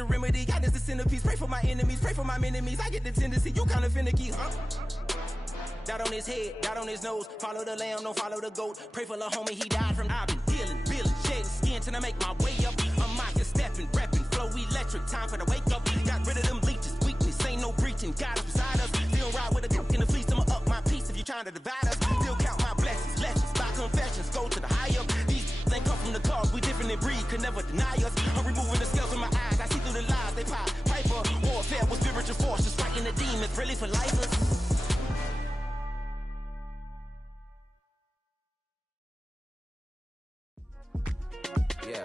the remedy. God is the centerpiece. Pray for my enemies, pray for my enemies. I get the tendency, you kind of finicky, huh? Dot on his head, dot on his nose. Follow the lamb, don't follow the goat. Pray for the homie, he died from. I've been dealing, shedding skin till I make my way up. I'm mocking, stepping, repping, flow electric. Time for the wake up. Got rid of them leeches, weakness, ain't no breaching. God is beside us. Still ride with a cook in the fleece. I'ma up my piece if you trying to divide us. Still count my blessings, lessons, by confessions. Go to the high up. These ain't come from the cause. We different in breed, could never deny us. I'm removing the scales from my eyes. I see through the lies they pop. Piper, warfare with spiritual force. Just fighting the demons, really for lifers. Yeah.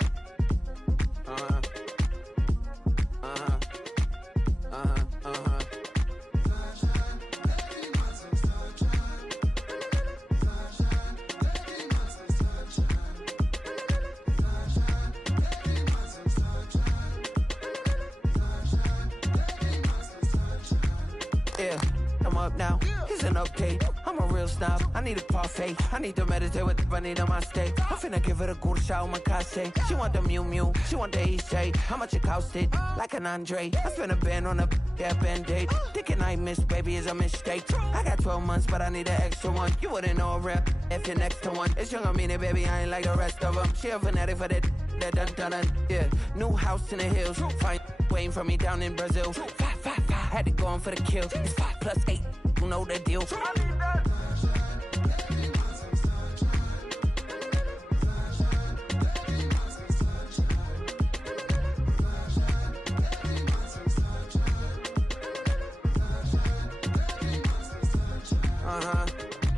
Yeah, I'm up now. Here's an update. I'm a real snob. I need a parfait. I need to meditate with the bunny on my steak. I'm finna give her a good shot with my case. She want the Mew Mew. She want the EJ. How much it costed? Like an Andre. I spent a band on a band-aid. Thinking I missed, baby, is a mistake. I got 12 months, but I need an extra one. You wouldn't know a rep if you're next to one. It's young, I mean it, baby. I ain't like the rest of them. She a fanatic for that dun. Yeah, new house in the hills. Fine, waiting for me down in Brazil. 5. Had to go on for the kill. It's 5 + 8. You know the deal.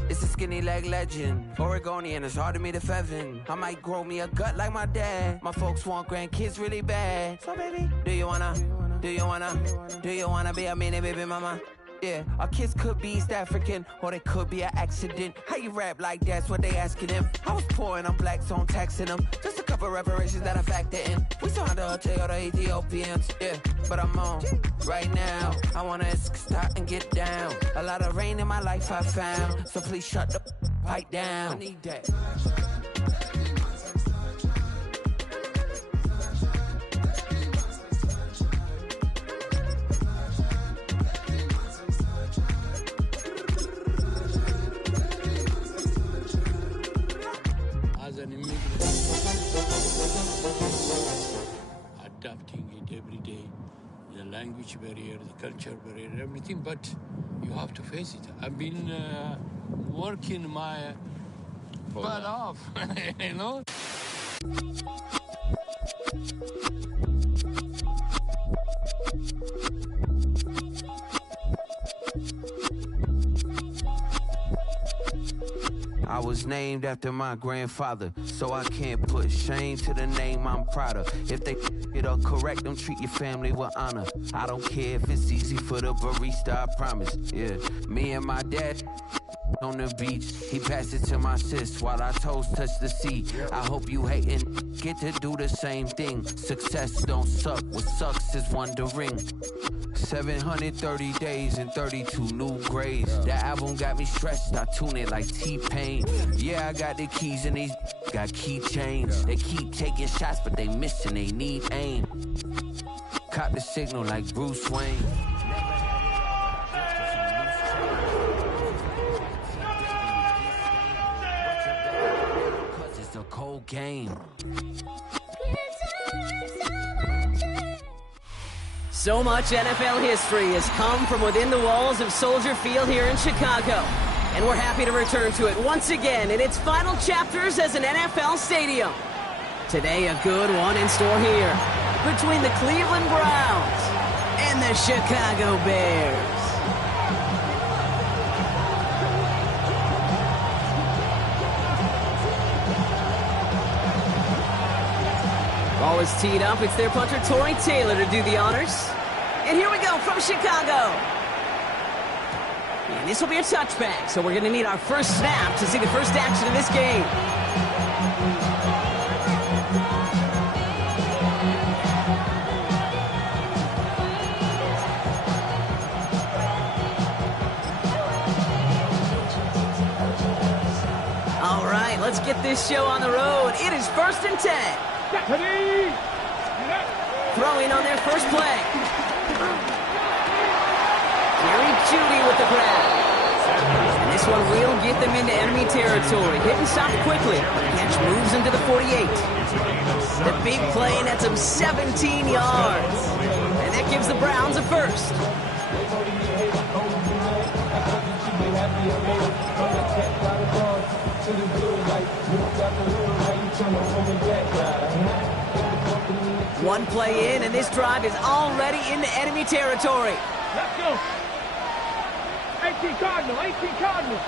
It's a skinny leg legend. Oregonian, it's hard to meet a Fevin. I might grow me a gut like my dad. My folks want grandkids really bad. So baby, do you wanna be a mini baby mama? Yeah, our kids could be East African, or they could be an accident. How you rap like that's what they asking him. I was poor and I'm black, so I'm taxing them. Just a couple reparations that I factor in. We saw the Toyota Ethiopians, yeah, but I'm on right now. I wanna stop and get down. A lot of rain in my life I found, so please shut the pipe down. I need that. As an immigrant, adapting it every day, the language barrier, the culture barrier, everything, but you have to face it. I've been working my butt off, you know? I was named after my grandfather, so I can't put shame to the name I'm proud of. If they it up correct, don't treat your family with honor. I don't care if it's easy for the barista, I promise. Yeah, me and my dad on the beach, he passed it to my sis while our toes touch the sea. I hope you hatin' get to do the same thing. Success don't suck, what sucks is wondering. 730 days and 32 new grades. That album got me stressed, I tune it like T-Pain. Yeah, I got the keys and these got keychains. They keep taking shots, but they missing, they need aim. Caught the signal like Bruce Wayne. Cause it's a cold game. So much NFL history has come from within the walls of Soldier Field here in Chicago. And we're happy to return to it once again in its final chapters as an NFL stadium. Today, a good one in store here between the Cleveland Browns and the Chicago Bears. Ball is teed up. It's their punter, Tory Taylor, to do the honors. And here we go from Chicago. And this will be a touchback, so we're going to need our first snap to see the first action of this game. All right, let's get this show on the road. It is 1st and 10. Throws throwing on their first play. Jerry Jeudy with the grab. And this one will get them into enemy territory. Hit and stop quickly. The catch moves into the 48. The big play nets him 17 yards. And that gives the Browns a first. One play in, and this drive is already into enemy territory. Let's go. 18 Cardinal, 18 Cardinal.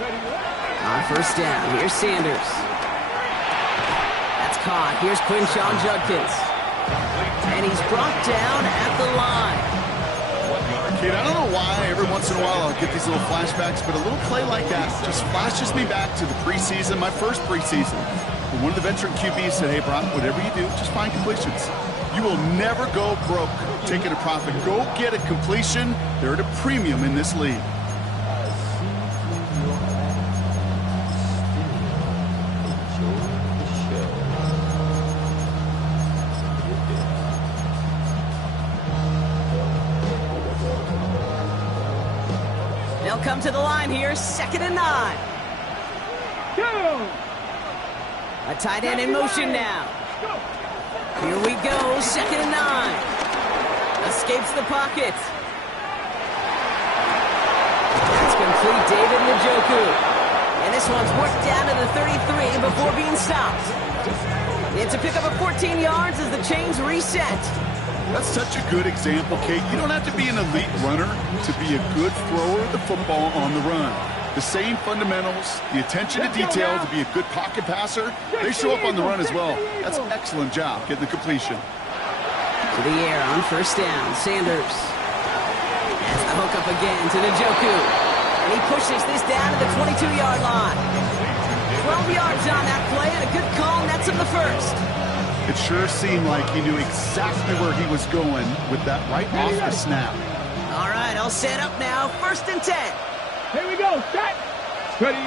Ready to go. On first down, here's Sanders. That's caught. Here's Quinshon Judkins. And he's brought down at the line. Kate, I don't know why every once in a while I'll get these little flashbacks, but a little play like that just flashes me back to the preseason, my first preseason. And one of the veteran QBs said, hey, Brock, whatever you do, just find completions. You will never go broke taking a profit. Go get a completion. They're at a premium in this league. They'll come to the line here, 2nd and 9. Go. A tight end in motion now. Here we go, 2nd and 9. Escapes the pocket. That's complete, David Njoku. And this one's worked down to the 33 before being stopped. It's a pickup of 14 yards as the chains reset. That's such a good example, Kate. You don't have to be an elite runner to be a good thrower of the football on the run. The same fundamentals, the attention to detail to be a good pocket passer, they show up on the run as well. That's an excellent job getting the completion. To the air on first down, Sanders. That's the hook up again to Njoku. And he pushes this down to the 22-yard line. 12 yards on that play, and a good call nets him the first. It sure seemed like he knew exactly where he was going with that right off the snap. All right, all set up now. 1st and 10. Here we go. Set. Ready.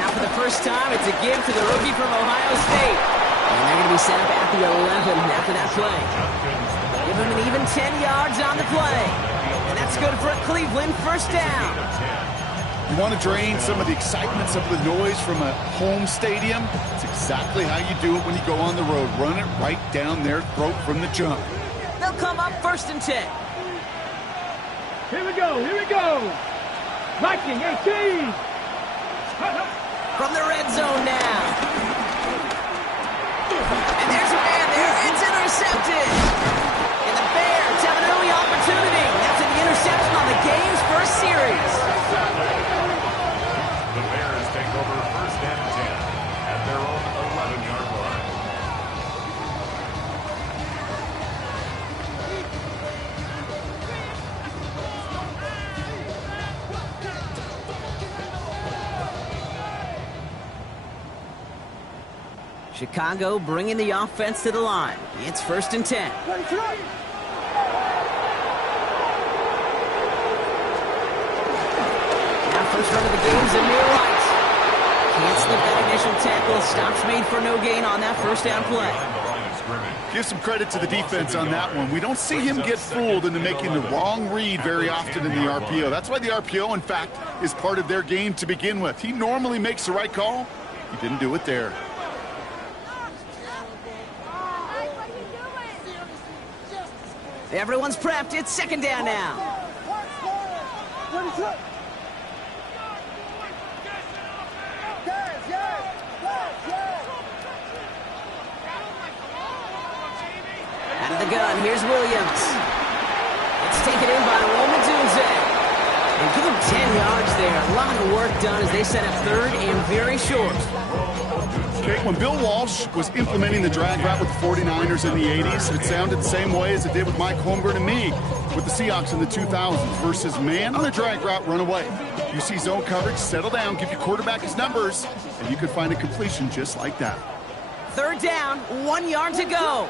Now for the first time, it's a give to the rookie from Ohio State. And they're going to be set up at the 11 after that play. Give him an even 10 yards on the play. And that's good for Cleveland. 1st down. You want to drain some of the excitement, some of the noise from a home stadium? It's exactly how you do it when you go on the road. Run it right down their throat from the jump. They'll come up 1st and 10. Here we go. Here we go. Viking 18. From the red zone now. And there's a man there. It's intercepted. And the Bears have an early opportunity. That's an interception on the game's first series. The Bears take over 1st and 10 at their own 11-yard line. Chicago bringing the offense to the line. It's 1st and 10. Now first run of the game, Zamir White. Can't slip that initial tackle. Stops made for no gain on that 1st down play. Give some credit to the defense on that one. We don't see him get fooled into making the wrong read very often in the RPO. That's why the RPO, in fact, is part of their game to begin with. He normally makes the right call. He didn't do it there. Everyone's prepped. It's 2nd down now. Out of the gun, here's Williams. It's taken in by Rome Odunze. And give him 10 yards there. A lot of work done as they set up 3rd and very short. Okay, when Bill Walsh was implementing the drag route with the 49ers in the 80s, it sounded the same way as it did with Mike Holmgren and me with the Seahawks in the 2000s versus man on the drag route, run away. You see zone coverage, settle down, give your quarterback his numbers, and you could find a completion just like that. 3rd down, 1 yard to go.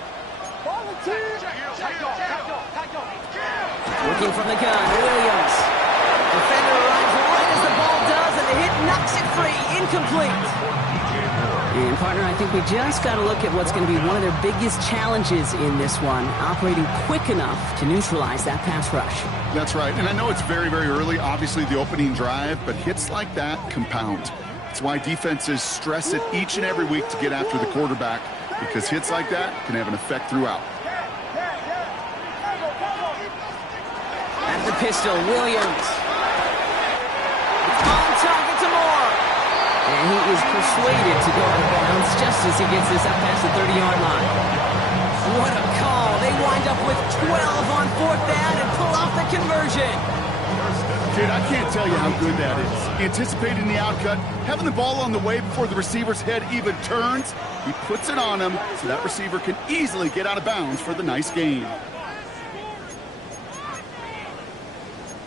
Looking from the gun, Williams. Defender arrives right as the ball does, and the hit knocks it free, incomplete. And, partner, I think we just got to look at what's going to be one of their biggest challenges in this one, operating quick enough to neutralize that pass rush. That's right, and I know it's very, very early, obviously the opening drive, but hits like that compound. It's why defenses stress it each and every week to get after the quarterback, because hits like that can have an effect throughout. At the pistol, Williams. It's on target to Moore. And he is persuaded to go out of bounds just as he gets this up past the 30-yard line. What a call. They wind up with 12 on 4th down and pull off the conversion. Kid, I can't tell you how good that is. Anticipating the outcut, having the ball on the way before the receiver's head even turns, he puts it on him so that receiver can easily get out of bounds for the nice gain.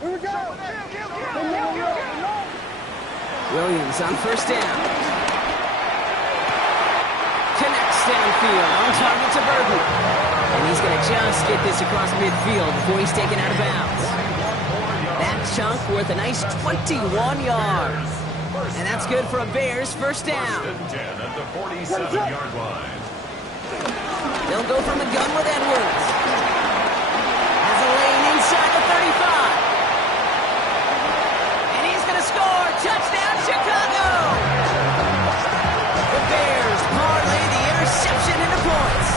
Here we go. Williams on 1st down. Connects downfield, on target to Burton. And he's going to just get this across midfield before he's taken out of bounds. That chunk worth a nice 21 yards. And that's good for a Bears 1st down. 10 at the 47-yard line. They'll go from the gun with Edwards. Has a lane inside the 35. And he's going to score. Touchdown, Chicago! The Bears parlay the interception into points.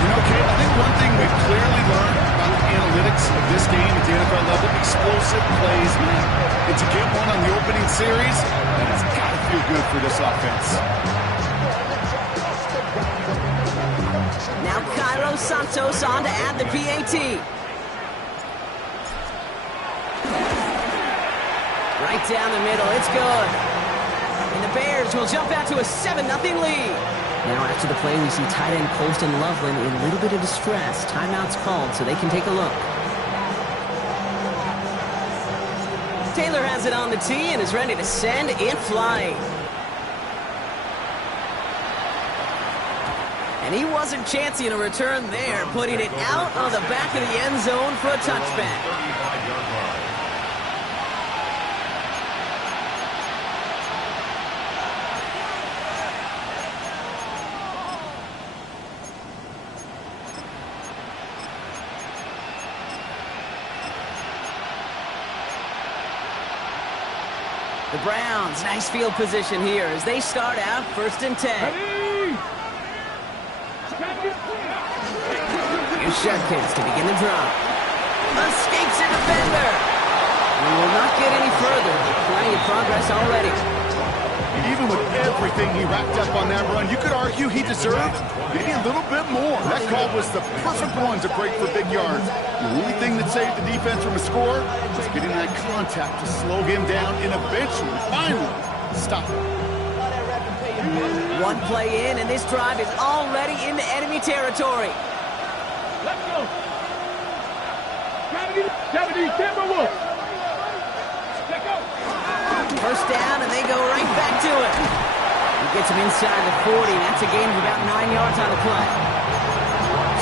You know, Kate, I think one thing we've clearly learned about the analytics of this game at the NFL level, explosive plays matter. And to get one on the opening series, that has got to feel good for this offense. Now Cairo Santos on to add the PAT. Right down the middle, it's good. And the Bears will jump out to a 7-0 lead. Now after the play, we see tight end Colston Loveland in a little bit of distress. Timeout's called so they can take a look. Taylor has it on the tee and is ready to send it flying. And he wasn't chancing a return there, putting it out on the back of the end zone for a touchback. The Browns, nice field position here as they start out 1st and 10. Here's Judkins to begin the drive. Escapes a defender. We will not get any further. Plenty of progress already. Even with everything he racked up on that run, you could argue he deserved maybe a little bit more. That call was the perfect one to break for big yards. The only thing that saved the defense from a score was getting that contact to slow him down and eventually, finally, stop him. One play in, and this drive is already into enemy territory. Let's go. 70 Timberwolves. Let's go. 1st down, and they go right back to it. He gets him inside the 40. That's a gain of about 9 yards on the play.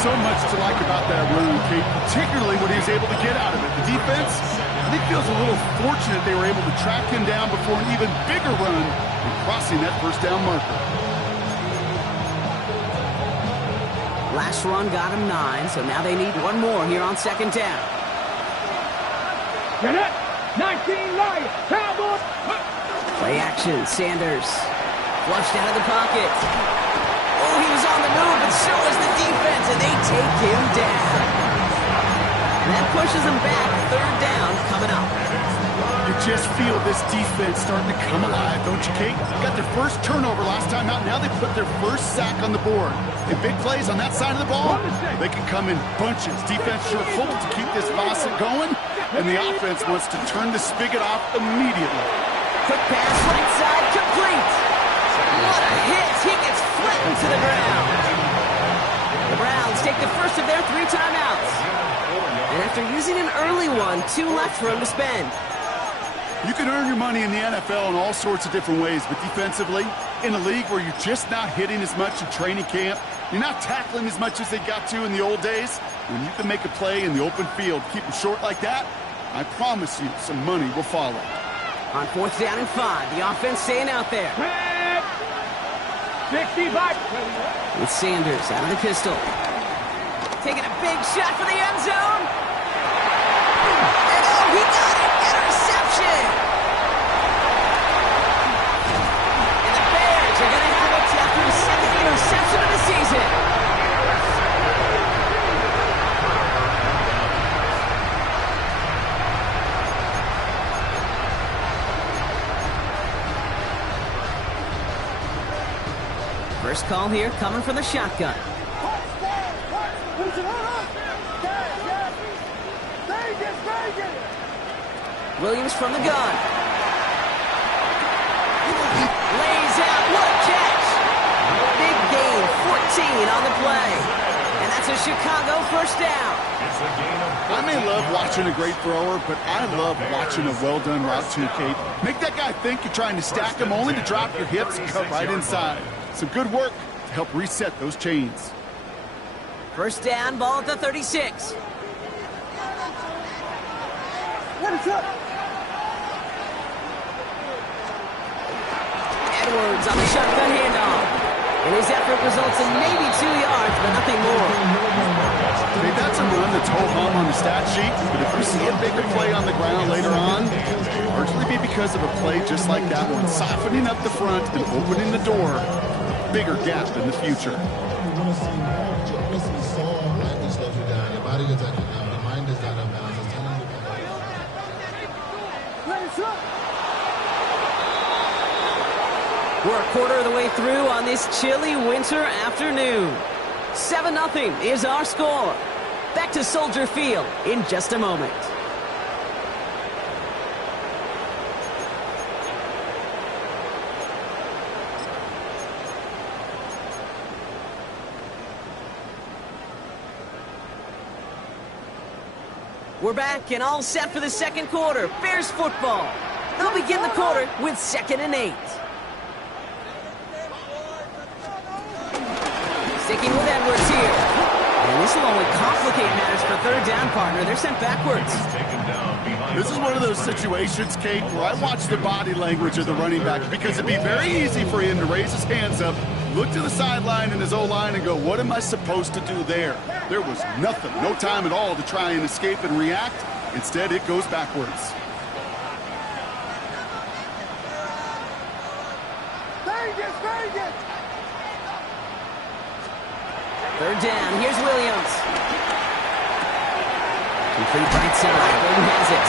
So much to like about that run, Kate, particularly what he was able to get out of it. The defense, I think, feels a little fortunate they were able to track him down before an even bigger run and crossing that 1st down marker. Last run got him 9, so now they need one more here on 2nd down. Get it. 19 Lions. Cowboys. Play action, Sanders. Flushed out of the pocket. Oh, he was on the move, but so is the defense, and they take him down. And that pushes him back. 3rd down coming up. You just feel this defense starting to come alive, don't you, Kate? Got their first turnover last time out. Now they put their first sack on the board. And big plays on that side of the ball, they can come in bunches. Defense sure hopes to keep this faucet going, and the offense wants to turn the spigot off immediately. Quick pass, right side, complete. What a hit. He gets flattened to the ground. The Browns take the first of their 3 timeouts. And after using an early one, 2 left for him to spend. You can earn your money in the NFL in all sorts of different ways, but defensively, in a league where you're just not hitting as much in training camp, you're not tackling as much as they got to in the old days, when you can make a play in the open field, keep them short like that, I promise you some money will follow. On 4th down and 5, the offense staying out there. 65. With Sanders out of the pistol. Taking a big shot for the end zone. And oh, he got it! Interception! And the Bears are going to have it after his second interception of the season. First call here coming from the shotgun. Williams from the gun. Lays out, what a catch! Big gain, 14 on the play. And that's a Chicago first down. I may love watching a great thrower, but I love watching a well-done route too, Kate. Make that guy think you're trying to stack him only to drop your hips and cut right inside. Some good work to help reset those chains. First down, ball at the 36. Edwards on the shotgun handoff. And his effort results in maybe 2 yards, but nothing more. Hey, that's a run that's ho-hum on the stat sheet, but if we see a bigger play on the ground later on, it'll largely be because of a play just like that one, softening up the front and opening the door, a bigger gap in the future. We're a quarter of the way through on this chilly winter afternoon. 7-0 is our score. Back to Soldier Field in just a moment. We're back and all set for the second quarter. Bears football. They'll begin the quarter with 2nd and 8. Sticking with Edwards here. And this will only complicate matters for 3rd down, partner. They're sent backwards. This is one of those situations, Kate, where I watch the body language of the running back because it'd be very easy for him to raise his hands up, look to the sideline in his O-line and go, what am I supposed to do there? There was nothing, no time at all to try and escape and react. Instead, it goes backwards. Third down, here's Williams. Complete right side, Gordon has it.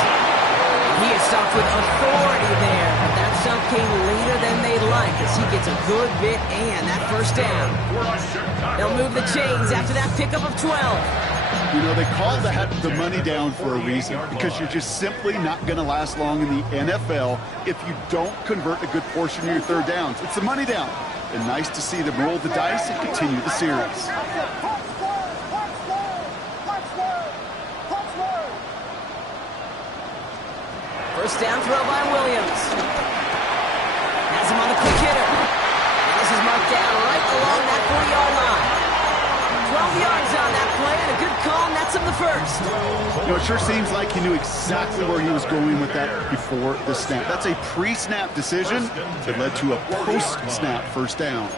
He is stopped with authority there, but that stop came later than they'd like as he gets a good bit and that first down. They'll move the chains after that pickup of 12. You know, they call that the money down for a reason because you're just simply not going to last long in the NFL if you don't convert a good portion of your 3rd downs. It's the money down. And nice to see them roll the dice and continue the series. First down throw by Williams. Has him on the quick hitter. And this is marked down right along that 40-yard line. 12 yards on that play and a good call nets him the first. You know, it sure seems like he knew exactly where he was going with that before the snap. That's a pre-snap decision that led to a post-snap first down.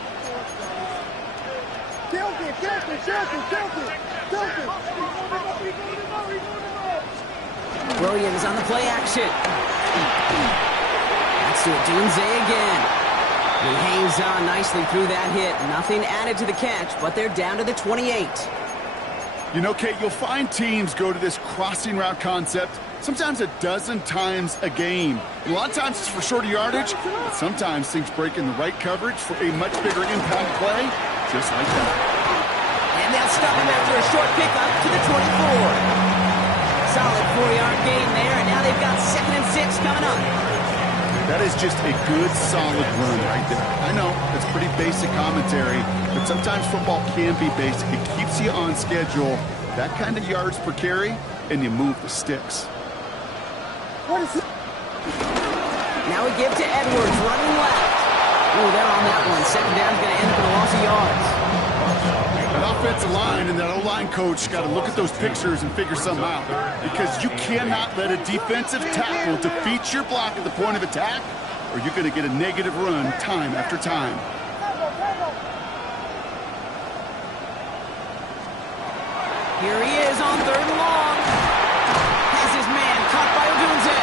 Williams on the play action. That's to Dunze again. He hangs on nicely through that hit. Nothing added to the catch, but they're down to the 28. You know, Kate, you'll find teams go to this crossing route concept sometimes a dozen times a game. And a lot of times it's for shorter yardage, but sometimes things break in the right coverage for a much bigger impact play, just like that. And they'll stop him after a short pickup to the 24. Solid 4-yard gain there, and now they've got 2nd and 6 coming up. That is just a good, solid run right there. I know, it's pretty basic commentary, but sometimes football can be basic. It keeps you on schedule, that kind of yards per carry, and you move the sticks. Now we give to Edwards, running left. Ooh, they're on that one. 2nd down's going to end up with a loss of yards. That offensive line and that O-line coach got to look at those pictures and figure something out, because you cannot let a defensive tackle defeat your block at the point of attack, or you're going to get a negative run time after time. Here he is on 3rd and long. Has his man caught by Odunze.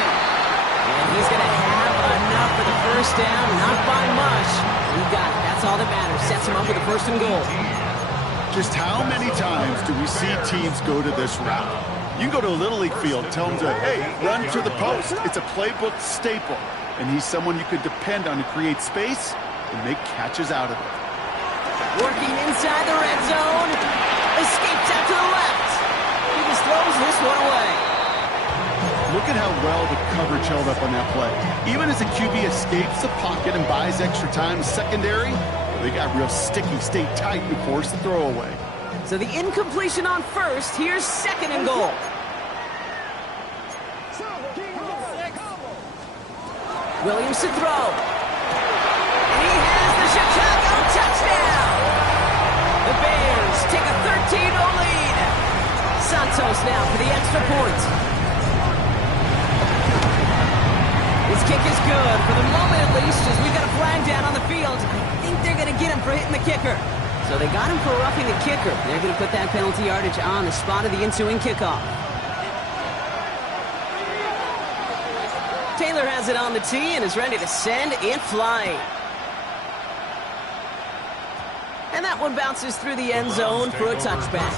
And he's going to have enough for the first down, not by much. He got it. That's all that matters. Sets him up with a 1st and goal. Just how many times do we see teams go to this route? You go to a Little League field, tell them to, hey, run to the post. It's a playbook staple. And he's someone you could depend on to create space and make catches out of it. Working inside the red zone. Escapes out to the left. He just throws this one away. Look at how well the coverage held up on that play. Even as the QB escapes the pocket and buys extra time secondary, they got real sticky, stayed tight, and forced the throw away. So the incompletion on 1st. Here's 2nd and goal. Williams to throw. And he has the Chicago touchdown. The Bears take a 13-0 lead. Santos now for the extra point. His kick is good, for the moment at least, as we've got a flag down on the field. I think they're going to get him for hitting the kicker. So they got him for roughing the kicker. They're going to put that penalty yardage on the spot of the ensuing kickoff. Taylor has it on the tee and is ready to send it flying. And that one bounces through the end zone for a touchback.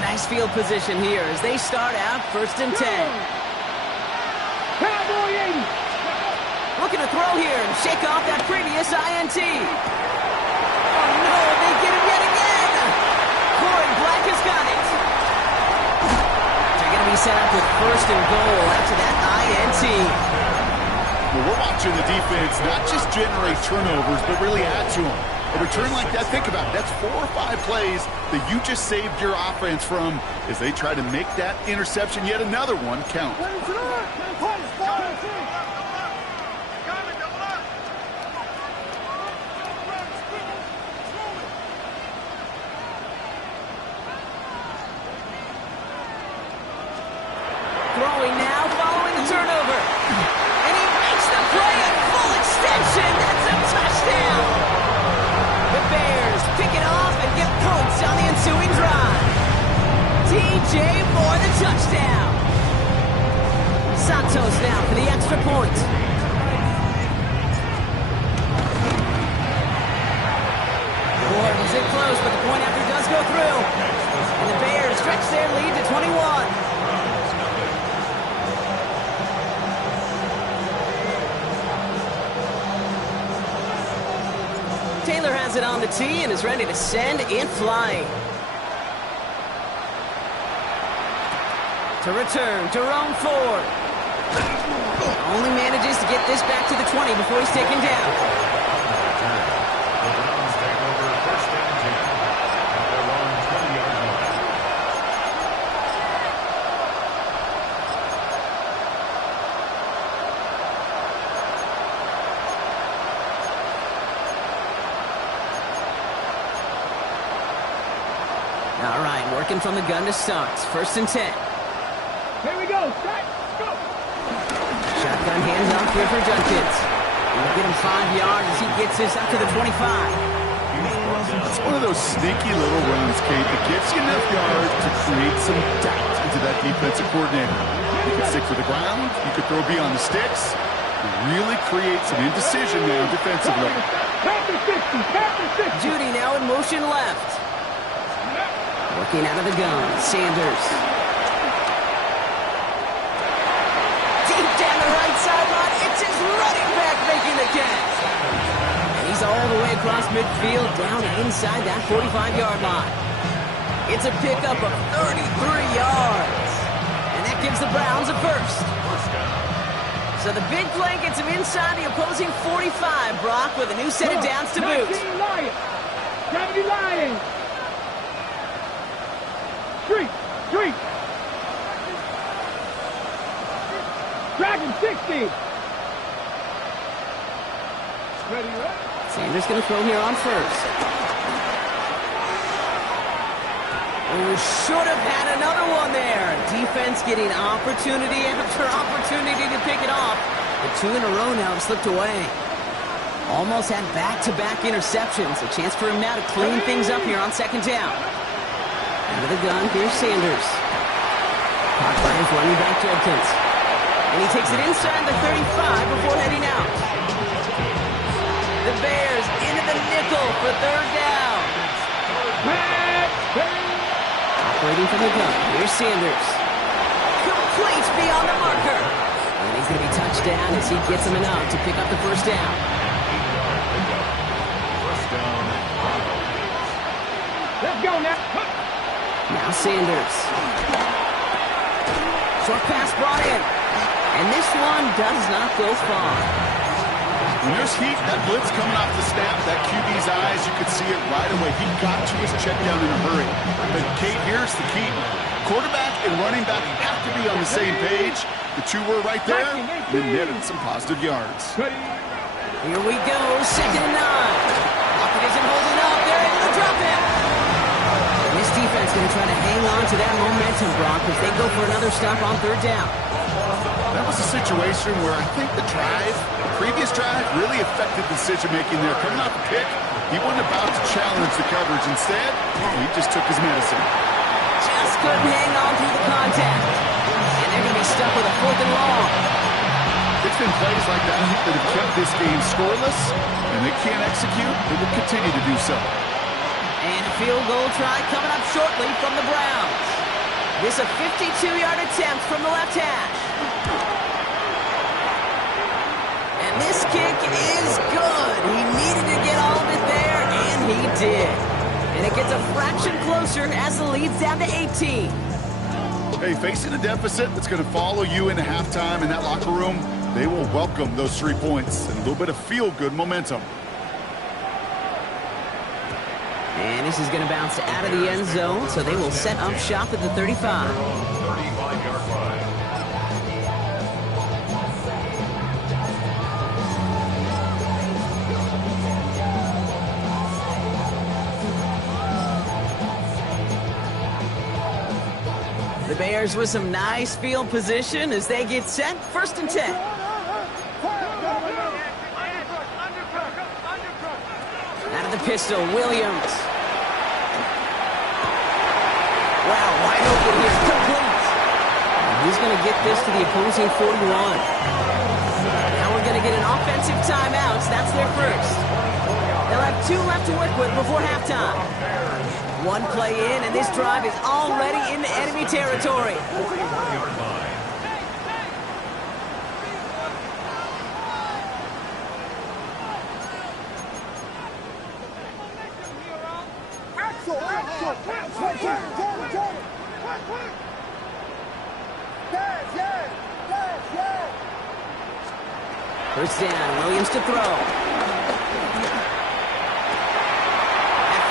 Nice field position here as they start out 1st and 10. Cowboy 80. Looking to throw here and shake off that previous INT. Oh no, they get him yet again. Corey Black has got it. They're going to be set up with 1st and goal after that INT. Well, we're watching the defense not just generate turnovers, but really add to them. A return like that, think about it. That's 4 or 5 plays that you just saved your offense from as they try to make that interception, yet another one, count. Throwing now, following the turnover. And he makes the play at full extension. That's a touchdown. The Bears pick it off and get points on the ensuing drive. DJ for the touchdown. Santos now for the extra point. Boy, was it close, but the point after does go through. And the Bears stretch their lead to 21. Taylor has it on the tee and is ready to send it flying. To return, Jerome Ford. Only manages to get this back to the 20 before he's taken down. The Browns take over 1st and 10 at their own 20-yard line. All right, working from the gun to start. 1st and 10. Here we go. Strike. Go. Shotgun hands off here for Junkins. He'll get him 5 yards as he gets this up to the 25. It's one of those sneaky little runs, Kate, that gives you enough yards to create some doubt into that defensive coordinator. You can stick to the ground. You could throw beyond the sticks. Really create some indecision now defensively. Judy now in motion left. Working out of the gun, Sanders. Deep down the right sideline, it's his running back making the catch. And he's all the way across midfield, down inside that 45-yard line. It's a pickup of 33 yards. And that gives the Browns a 1st. So the big play gets him inside the opposing 45, Brock, with a new set of downs to boot. 19 Lions. 70 Lions. Street. Dragon 60. Ready, right? Sanders going to throw here on first. Oh, should have had another one there. Defense getting opportunity after opportunity to pick it off. But 2 in a row now have slipped away. Almost had back-to-back interceptions. A chance for him now to clean things up here on second down. Out of the gun, here's Sanders. Caught by his running back, Judkins. And he takes it inside the 35 before heading out. The Bears into the nickel for third down. Operating from the gun, here's Sanders. Complete beyond the marker. And he's going to be touched down as he gets him enough to pick up the first down. Let's go now. Now Sanders. Short pass brought in. And this one does not go far. When there's heat, that blitz coming off the snap, that QB's eyes, you could see it right away. He got to his check down in a hurry. But Kate, here's the key. Quarterback and running back have to be on the same page. The two were right there, and netted some positive yards. Here we go, 2nd and 9. Lockett isn't holding up. They're able to drop it. And this defense going to try to hang on to that momentum, Brock, as they go for another stop on third down. That was a situation where I think the previous drive, really affected decision-making there. Coming off the pick, he wasn't about to challenge the coverage. Instead, he just took his medicine. Just couldn't hang on through the contact. And they're going to be stuck with a 4th and long. It's been plays like that that have kept this game scoreless, and they can't execute. They will continue to do so. And a field goal try coming up shortly from the Browns. This a 52-yard attempt from the left hash. And this kick is good. He needed to get all of it there, and he did. And it gets a fraction closer as the lead's down to 18. Hey, facing a deficit that's going to follow you into halftime in that locker room, they will welcome those 3 points and a little bit of feel-good momentum. And this is going to bounce out of the end zone, so they will set up shop at the 35. 35-yard line. The Bears with some nice field position as they get set. 1st and 10. Out of the pistol, Williams. Wow, wide open here, complete. He's going to get this to the opposing 41. Now we're going to get an offensive timeout. That's their first. They'll have 2 left to work with before halftime. 1 play in, and this drive is already into enemy territory. First down, Williams to throw. And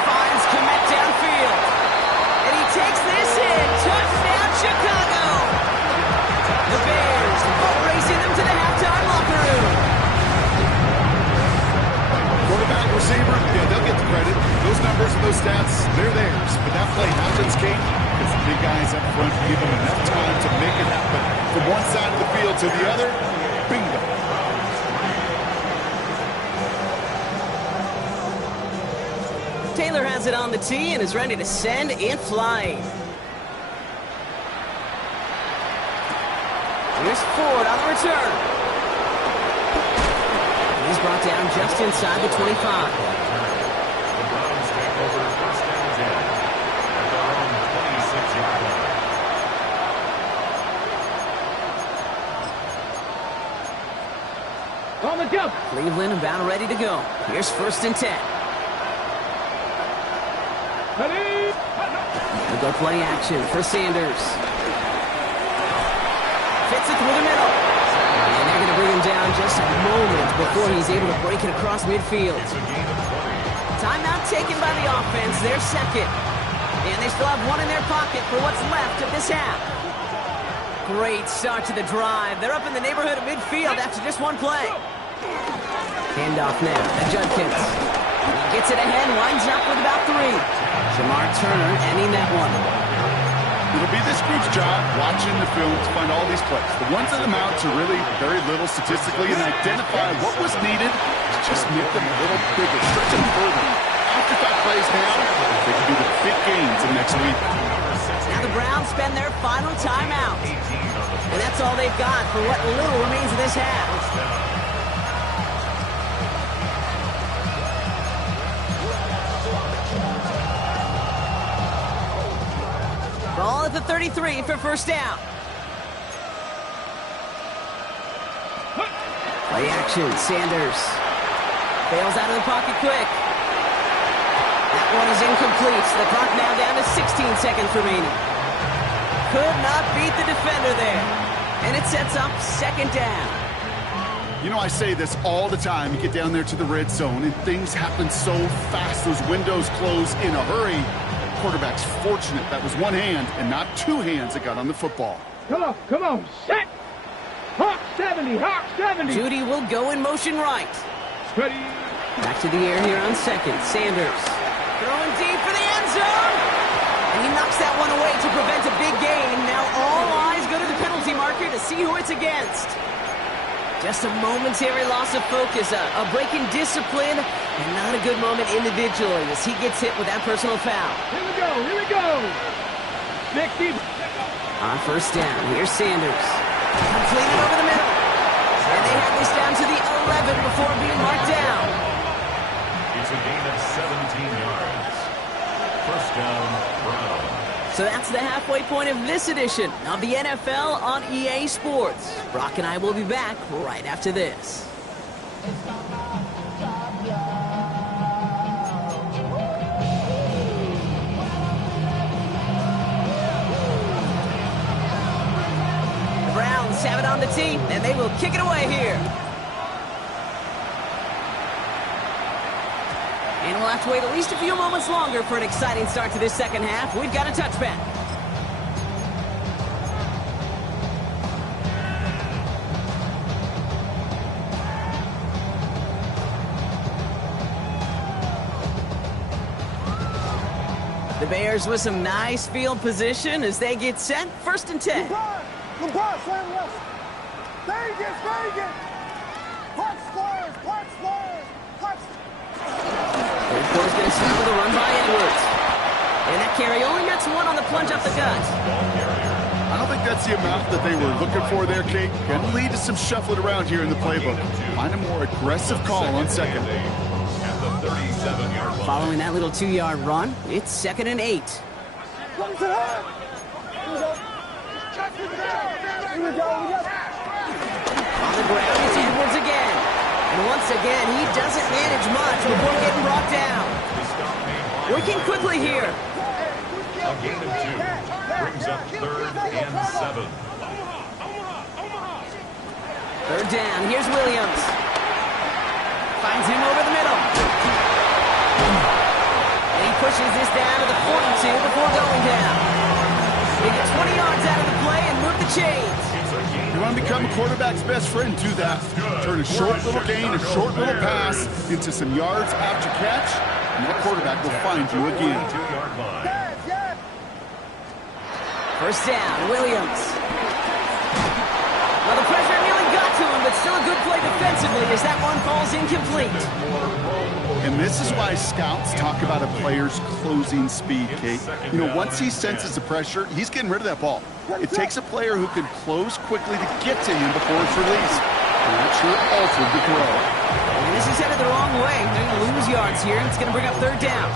finds Kmet downfield. And he takes this in. Touchdown, Chicago. The Bears racing them to the halftime locker room. Quarterback, receiver, yeah, they'll get the credit. Those numbers and those stats, they're theirs. But that play happens, Kate, because the big guys up front give them enough time to make it happen. From one side of the field to the other, bingo. Taylor has it on the tee and is ready to send it flying. Here's Ford on the return. He's brought down just inside the 25. The Browns take over 1st and 10 at their own 26-yard line. On the jump. Cleveland about ready to go. Here's 1st and 10. We'll go play action for Sanders. Fits it through the middle. And they're going to bring just a moment before he's able to break it across midfield. Timeout taken by the offense, their second. And they still have one in their pocket for what's left of this half. Great start to the drive. They're up in the neighborhood of midfield after just one play. Handoff now to Judkins. He gets it ahead, winds up with about 3. Jamar Turner ending that one. It'll be this group's job watching the film to find all these plays. The ones that amount to really very little statistically and identify what was needed to just make them a little bigger, stretch them further. After 5 plays now, they can do the big gains in next week. Now the Browns spend their final timeout. And that's all they've got for what little remains of this half. Ball at the 33 for first down. Play action, Sanders. Bails out of the pocket quick. That one is incomplete. The clock now down to 16 seconds remaining. Could not beat the defender there. And it sets up second down. You know, I say this all the time. You get down there to the red zone, and things happen so fast. Those windows close in a hurry. Quarterback's fortunate that was one hand and not 2 hands that got on the football. Come on, set! Hawk 70, Hawk 70! Judy will go in motion right. Ready? Back to the air here on second. Sanders throwing deep for the end zone. And he knocks that one away to prevent a big gain. Now all eyes go to the penalty marker to see who it's against. Just a momentary loss of focus, a break in discipline, and not a good moment individually as he gets hit with that personal foul. Here we go! Nick, on first down, here's Sanders. Completed over the middle. And they have this down to the 11 before being marked down. It's a gain of 17 yards. First down, Brown. So that's the halfway point of this edition of the NFL on EA Sports. Brock and I will be back right after this. The Browns have it on the team, and they will kick it away here. And we'll have to wait at least a few moments longer for an exciting start to this second half. We've got a touchback. The Bears with some nice field position as they get set. First and 10. LeBron, slam left. Vegas. Punch squares. Third quarter's going to start with a run by Edwards. And that carry only gets 1 on the plunge up the gut. I don't think that's the amount that they were looking for there, Kate. Can lead to some shuffling around here in the playbook. Find a more aggressive call on second. Following that little 2-yard run, it's 2nd and 8. Here we go. On the ground, it's Edwards again. And once again, he doesn't manage much before getting brought down. Working quickly here. A gain of 2 brings up 3rd and 7. Third down, here's Williams. Finds him over the middle. And he pushes this down to the 42 before going down. They get 20 yards out of the play and move the chains. You want to become a quarterback's best friend, do that. Turn a short little gain, a short little pass into some yards after catch, and that quarterback will find you again. 2-yard line. First down, Williams. Well, the pressure nearly got to him, but still a good play defensively as that one falls incomplete. And this is why scouts talk about a player's closing speed, Kate. You know, once he senses the pressure, he's getting rid of that ball. It takes a player who can close quickly to get to him before it's released. And that sure altered the throw. And this is headed the wrong way. They're going to lose yards here, and it's going to bring up third down.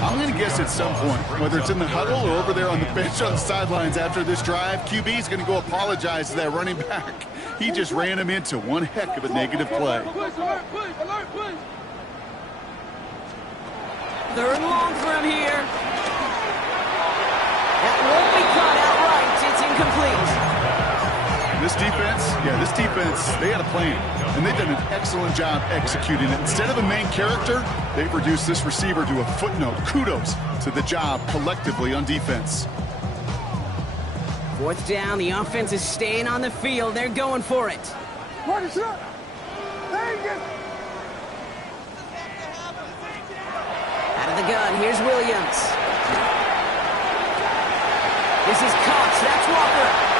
I'm going to guess at some point, whether it's in the huddle or over there on the bench on the sidelines after this drive, QB is going to go apologize to that running back. He just ran him into one heck of a negative play. Third and long for him here. That won't be caught outright. It's incomplete. this defense, they had a plan, and they've done an excellent job executing it. Instead of a main character, they've reduced this receiver to a footnote. Kudos to the job collectively on defense. Fourth down, the offense is staying on the field. They're going for it. Run it up. Vegas. Out of the gun, here's Williams. This is Cox, that's Walker.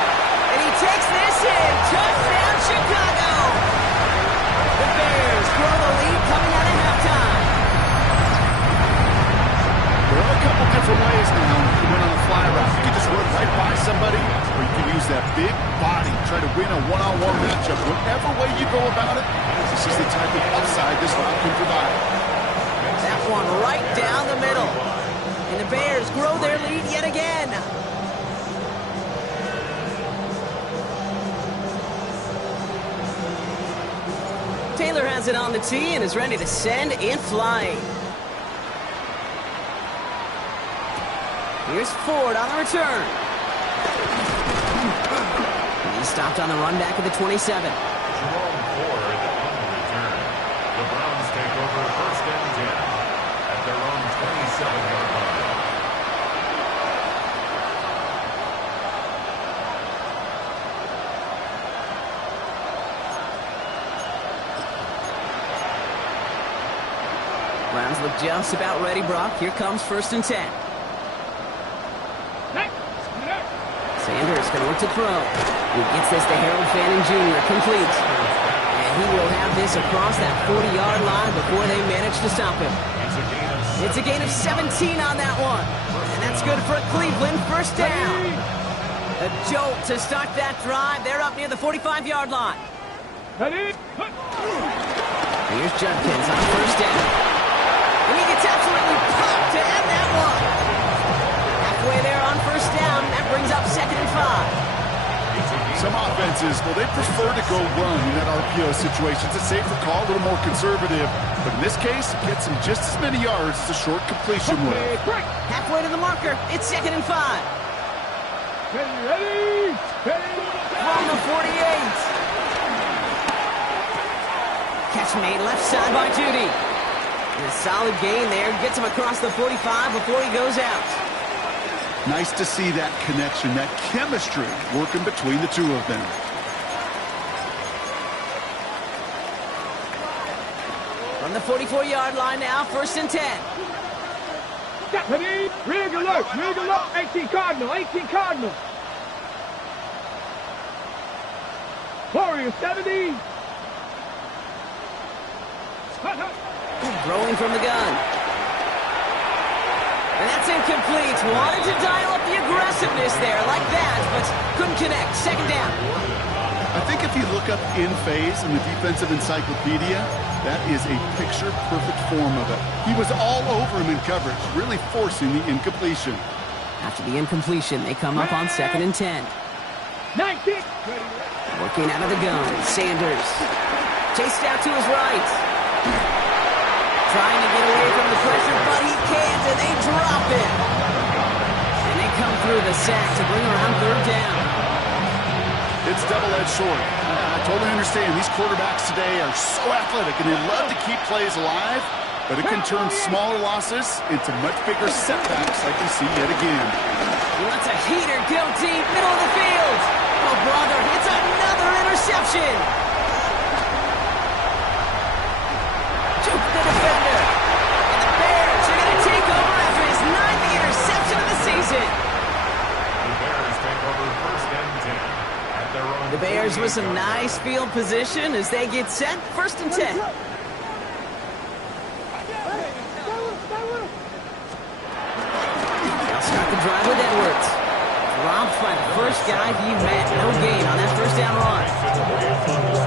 And he takes this in. Touchdown, Chicago. The Bears grow the lead coming out of halftime. There are a couple different ways now to win on a fly route. You can just run right by somebody, or you can use that big body, try to win a one-on-one matchup. Whatever way you go about it, this is the type of upside this route can provide. That one right down the middle. And the Bears grow their lead yet again. Taylor has it on the tee and is ready to send in flying. Here's Ford on the return. He's stopped on the run back at the 27. Jerome Ford on the return. The Browns take over first and 10 at their own 27-yard line. Browns look just about ready, Brock. Here comes first and 10. Sanders going to look to throw. He gets this to Harold Fanning Jr. Complete. And he will have this across that 40-yard line before they manage to stop him. It's a gain of 17 on that one. And that's good for Cleveland. First down. A jolt to start that drive. They're up near the 45-yard line. Here's Judkins on first down. And he gets absolutely pumped to end that one. Halfway there on first down. That brings up second and 5. Some offenses, well, they prefer to go run in that RPO situation. It's a safer call, a little more conservative. But in this case, it gets him just as many yards as a short completion would. Halfway to the marker. It's second and 5. Ready. From the 48. Catch made left side by Judy. And a solid gain there. Gets him across the 45 before he goes out. Nice to see that connection, that chemistry working between the two of them. From the 44-yard line now, first and 10. Rig alert. 18 Cardinal. Warriors 70. Throwing from the gun. And that's incomplete. Wanted to dial up the aggressiveness there like that, but couldn't connect. Second down. I think if you look up in phase in the defensive encyclopedia, that is a picture-perfect form of it. He was all over him in coverage, really forcing the incompletion. After the incompletion, they come up on second and 10. 19. Working out of the gun, Sanders. Chased out to his right. Trying to get away from the pressure, but he can't, and they drop him. And they come through the sack to bring around third down. It's double-edged sword. I totally understand. These quarterbacks today are so athletic, and they love to keep plays alive, but it can turn smaller losses into much bigger setbacks like we see yet again. He lets a heater go deep, middle of the field. Oh, brother, it's another interception. Juke the defender. And the Bears are going to take over after his 9th interception of the season. The Bears take over first and 10 at their own. The Bears with some nice field position as they get set. First and 10. They'll start the drive with Edwards. Dropped by the first guy he met. No gain on that first down run.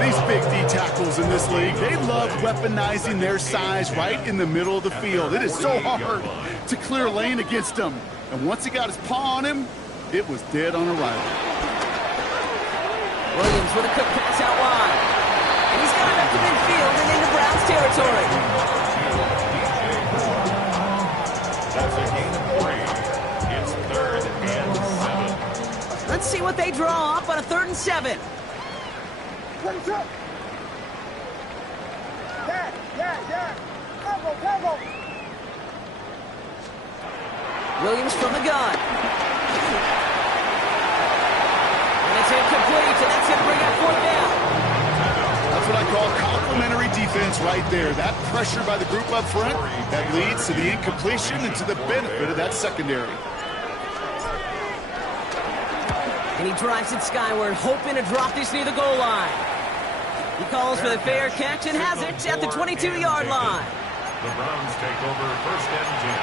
These big D tackles in this league, they love weaponizing their size right in the middle of the field. It is so hard to clear lane against them. And once he got his paw on him, it was dead on arrival. Williams with a quick pass out wide. And he's got it up to midfield and into Browns territory. That's a gain of 3. It's third and 7. Let's see what they draw up on a 3rd and 7. 22. Yeah. Tango. Williams from the gun. And it's incomplete, and that's going to bring up fourth down. That's what I call complementary defense right there. That pressure by the group up front, that leads to the incompletion and to the benefit of that secondary. And he drives it skyward, hoping to drop this near the goal line. He calls for the fair catch and has it at the 22-yard line. The Browns take over first and 10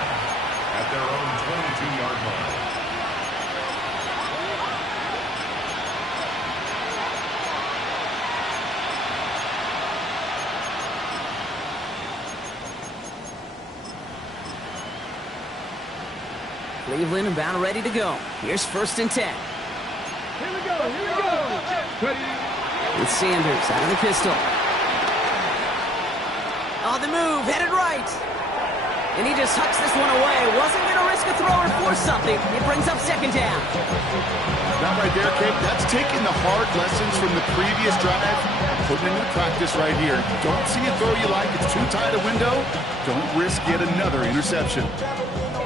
at their own 22-yard line. Cleveland about ready to go. Here's first and 10. Here we go. Ready. With Sanders out of the pistol. On the move, headed right. And he just hucks this one away. Wasn't going to risk a throw or force something. It brings up second down. That right there, Kate, that's taking the hard lessons from the previous drive, putting into practice right here. Don't see a throw you like, it's too tight a window. Don't risk yet another interception.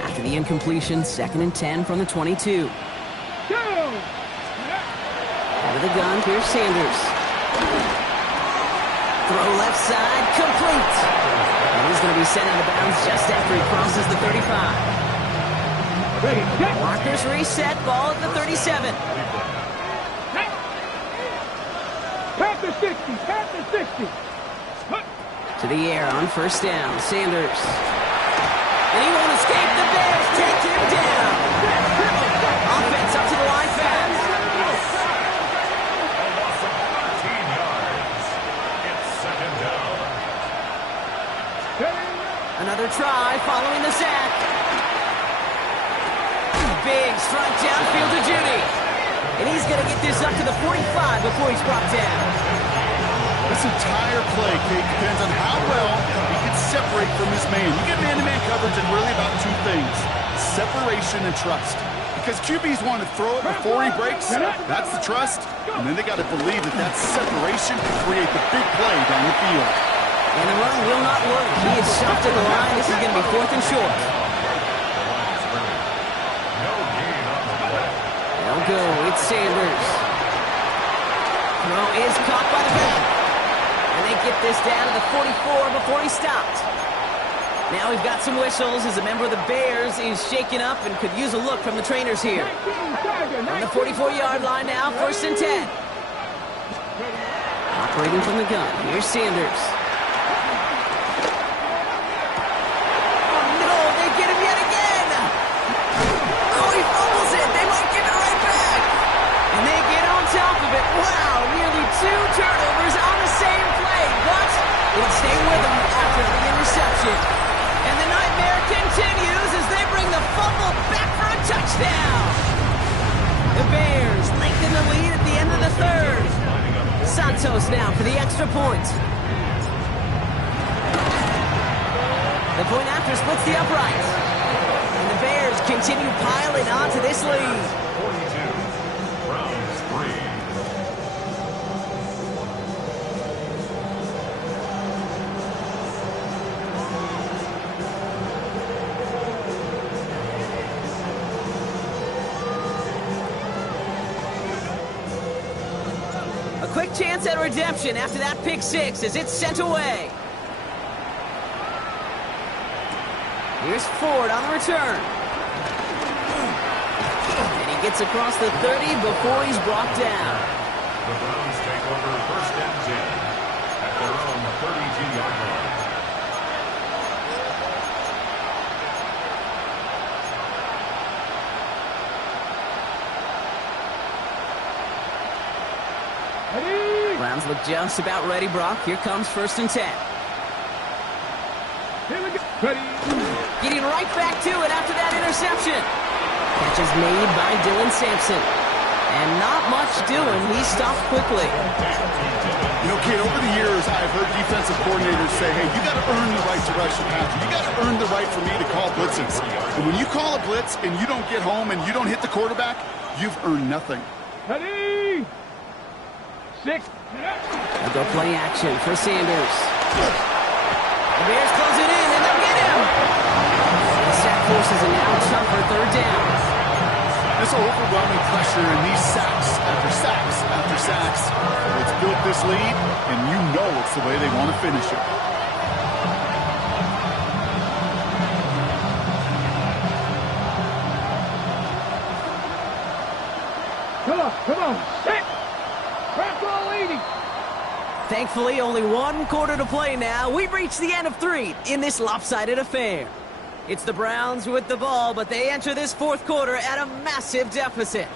After the incompletion, second and 10 from the 22. Out of the gun, here's Sanders. Throw left side, complete. And he's going to be sent out of bounds just after he crosses the 35. Markers reset, ball at the 37. Panther 60. To the air on first down, Sanders. And he won't escape. The Bears take him down. Offense up to the line fast. A loss of 13 yards. It's second down. Another try following the sack. Big strike downfield to Judy. And he's going to get this up to the 45 before he's brought down. This entire play, Kate, depends on how well he can separate from his man. You get man-to-man coverage and really about two things, separation and trust. Because QBs want to throw it before he breaks, that's the trust, and then they got to believe that that separation can create the big play down the field. And the run will not work. He is shoved to the line. This is going to be fourth and short. They'll go. It's Sanders. Throw is caught by the back. And they get this down to the 44 before he stopped. Now we've got some whistles as a member of the Bears is shaken up and could use a look from the trainers here. On the 44-yard line now, first and 10. Operating from the gun, here's Sanders. Oh no, they get him yet again! Oh, he fumbles it, they might give it right back! And they get on top of it, wow, nearly 2 turnovers on the same play, but it'll stay with them after the interception. And the nightmare continues as they bring the fumble back for a touchdown. The Bears lengthen the lead at the end of the third. Santos now for the extra point. The point after splits the upright. And the Bears continue piling on to this lead. 42, Browns 3. Quick chance at redemption after that pick six as it's sent away. Here's Ford on the return. And he gets across the 30 before he's brought down. The Browns take over first and 10 at their own 32-yard line. Browns look just about ready, Brock. Here comes first and 10. Here we go. Ready. Getting right back to it after that interception. Catch is made by Dylan Sampson. And not much doing. He stopped quickly. You know, Kate, over the years, I've heard defensive coordinators say, hey, you got to earn the right to rush the passer. You got to earn the right for me to call blitzes. And when you call a blitz and you don't get home and you don't hit the quarterback, you've earned nothing. Ready. 6. They'll go play action for Sanders. The Bears close it in, and they'll get him. The sack forces a now tougher third down. This overwhelming pressure and these sacks after sacks after sacks, it's built this lead, and you know it's the way they want to finish it. Come on, 6. Press all 80. Thankfully, only one quarter to play now. We've reached the end of 3 in this lopsided affair. It's the Browns with the ball, but they enter this fourth quarter at a massive deficit.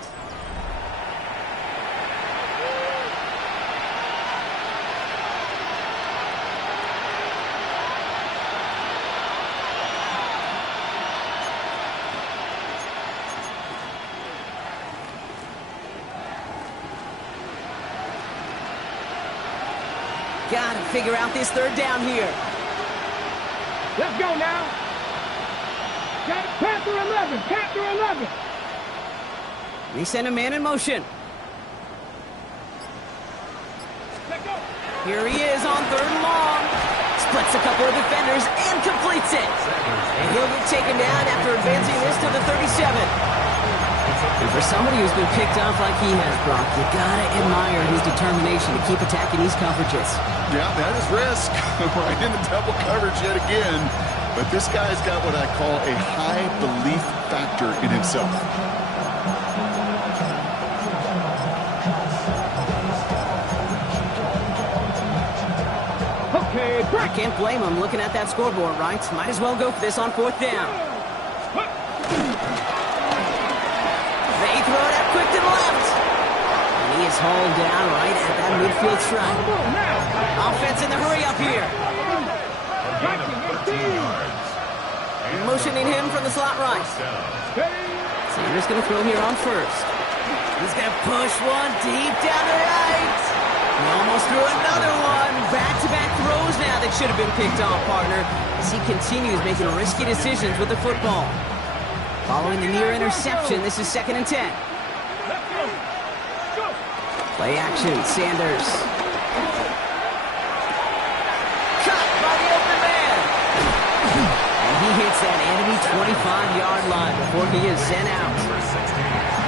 Gotta figure out this third down here. Let's go now. Got Panther 11. Panther 11. They send a man in motion. Let's go. Here he is on third and long. Splits a couple of defenders and completes it. And he'll get taken down after advancing this to the 37. And for somebody who's been picked off like he has, Brock, you gotta admire his determination to keep attacking these coverages. Yeah, that is risk. Right in the double coverage yet again. But this guy's got what I call a high belief factor in himself. Okay, I can't blame him looking at that scoreboard, right? Might as well go for this on fourth down. They throw it up quick to the left. And he is hauled down right at that midfield stripe. Offense in the hurry up here. Motioning him from the slot right. Sanders going to throw here on first. He's going to push one deep down the right. He almost threw another one. Back-to-back throws now that should have been picked off, partner, as he continues making risky decisions with the football. Following the near interception, this is 2nd and 10. Play action, Sanders. Cut by the open man. And he hits that enemy 25-yard line before he is sent out.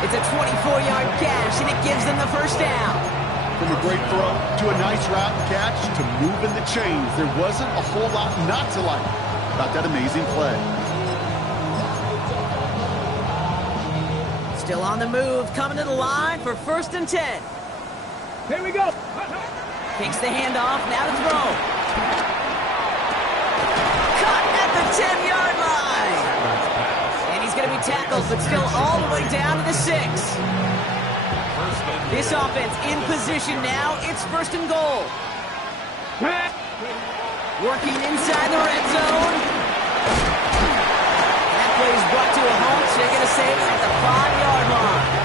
It's a 24-yard gash, and it gives them the first down. From a great throw to a nice route catch to moving the chains, there wasn't a whole lot not to like about that amazing play. Still on the move, coming to the line for 1st and 10. Here we go. Takes the handoff, now to throw. Caught at the 10-yard line. And he's going to be tackled, but still all the way down to the 6. This offense in position now. It's 1st and goal. Working inside the red zone. That play is brought to a halt. So they're going to save it at the 5-yard line.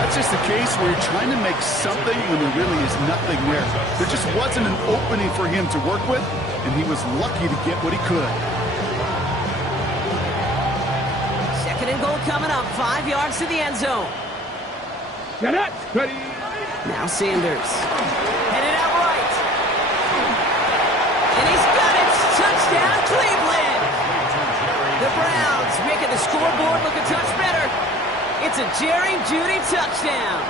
That's just the case where you're trying to make something when there really is nothing there. There just wasn't an opening for him to work with, and he was lucky to get what he could. 2nd and goal coming up. 5 yards to the end zone. Get it. Ready. Now Sanders. Headed out right. And he's got it. Touchdown, Cleveland. The Browns making the scoreboard look a touch better. It's a Jerry Jeudy touchdown.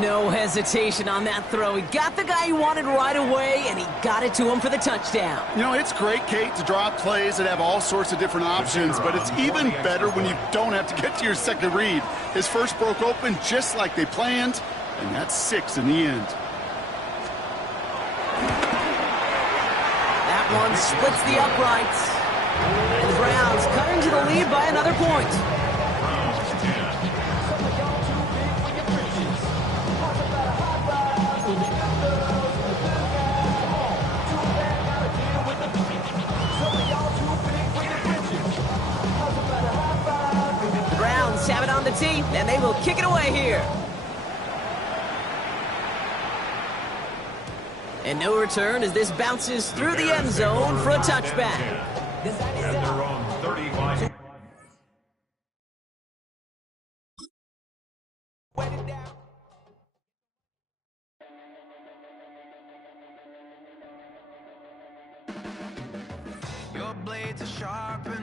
No hesitation on that throw. He got the guy he wanted right away, and he got it to him for the touchdown. You know, it's great, Kate, to draw up plays that have all sorts of different options, but it's even better when you don't have to get to your second read. His first broke open just like they planned, and that's 6 in the end. That one splits the uprights. And the Browns cut into the lead by another point. The Browns have it on the tee, and they will kick it away here. And no return as this bounces through the end zone for a touchback. At their own 35. your heart